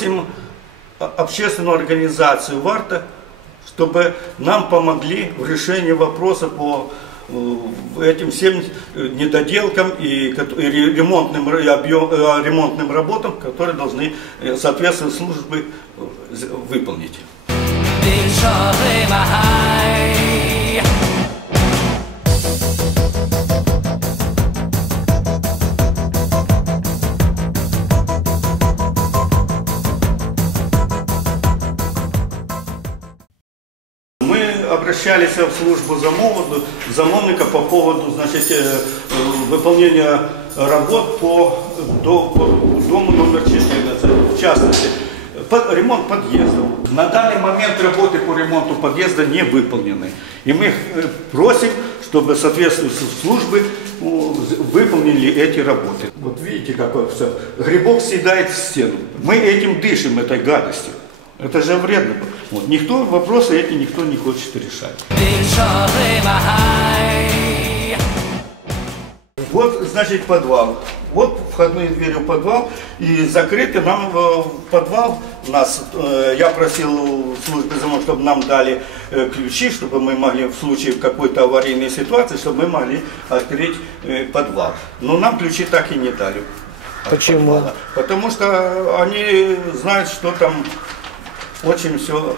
просим общественную организацию «Варта», чтобы нам помогли в решении вопроса по этим всем недоделкам и ремонтным, объем, ремонтным работам, которые должны соответственно службы выполнить. Обращались в службу замову, замовника по поводу значит, э, выполнения работ по, до, по дому номер 14, в частности, ремонт подъездов. На данный момент работы по ремонту подъезда не выполнены. И мы э, просим, чтобы соответствующие службы выполнили эти работы. Вот видите, какой все. Грибок съедает в стену. Мы этим дышим, этой гадостью. Это же вредно. Вот. Никто, вопросы эти никто не хочет решать. Вот, значит, подвал. Вот входные двери в подвал. И закрыты нам в подвал. Нас, э, я просил службы замок, чтобы нам дали э, ключи, чтобы мы могли в случае какой-то аварийной ситуации, чтобы мы могли открыть э, подвал. Но нам ключи так и не дали. Почему? Потому что они знают, что там очень все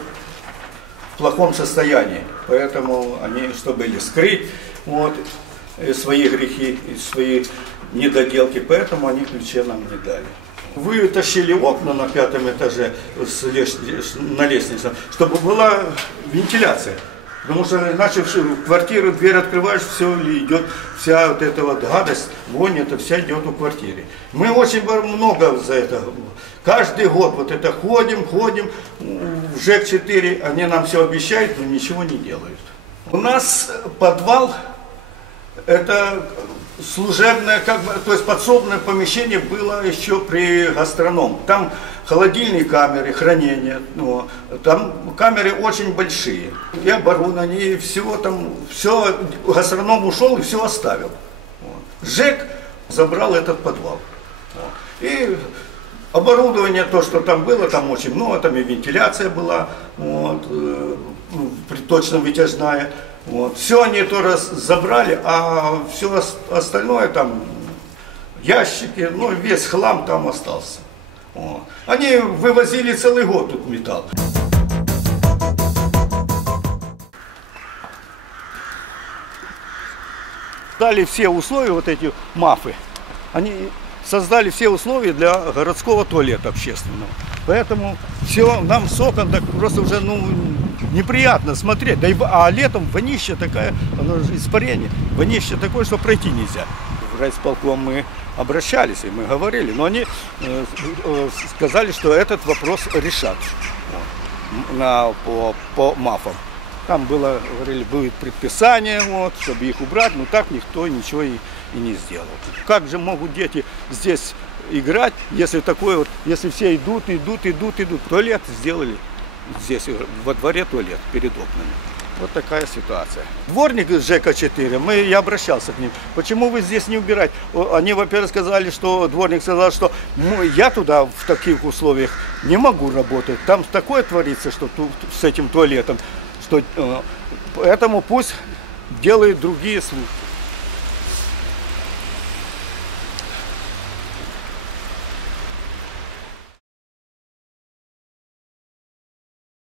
в плохом состоянии. Поэтому они, чтобы или скрыть вот, э, свои грехи, свои недоделки, поэтому они ключи нам не дали. Вытащили окна на пятом этаже с лес... на лестнице, чтобы была вентиляция. Потому что иначе в квартиру дверь открываешь, все идет, вся вот эта вот гадость, вонь, это вся идет у квартиры. Мы очень много за это Каждый год вот это ходим, ходим, в ЖЭК-4, они нам все обещают, но ничего не делают. У нас подвал, это служебное, как бы, то есть подсобное помещение было еще при гастроном. Там холодильные камеры, хранения, ну, там камеры очень большие. И оборудование, и всего там, все, гастроном ушел и все оставил. Вот. ЖЭК забрал этот подвал. Вот. И Оборудование, то, что там было, там очень много, там и вентиляция была, вот, э, точно вытяжная. Вот. Все они то раз забрали, а все остальное там, ящики, ну весь хлам там остался. Вот. Они вывозили целый год тут металл. Дали все условия, вот эти мафы, они создали все условия для городского туалета общественного. Поэтому все, нам с окон так просто уже ну, неприятно смотреть. Да и, а летом вонище такая, оно же испарение, вонище такое, что пройти нельзя. В райисполком мы обращались, и мы говорили, но они э, э, сказали, что этот вопрос решат на, по, по МАФам. Там было, говорили, будет предписание, вот, чтобы их убрать, но так никто ничего и, и не сделал. Как же могут дети здесь играть, если такое вот, если все идут, идут, идут, идут. Туалет сделали здесь, во дворе туалет, перед окнами. Вот такая ситуация. Дворник из ЖК-4, мы, я обращался к ним. Почему вы здесь не убираете? Они, во-первых, сказали, что дворник сказал, что ну, я туда в таких условиях не могу работать. Там такое творится, что тут, с этим туалетом что э, поэтому пусть делают другие службы.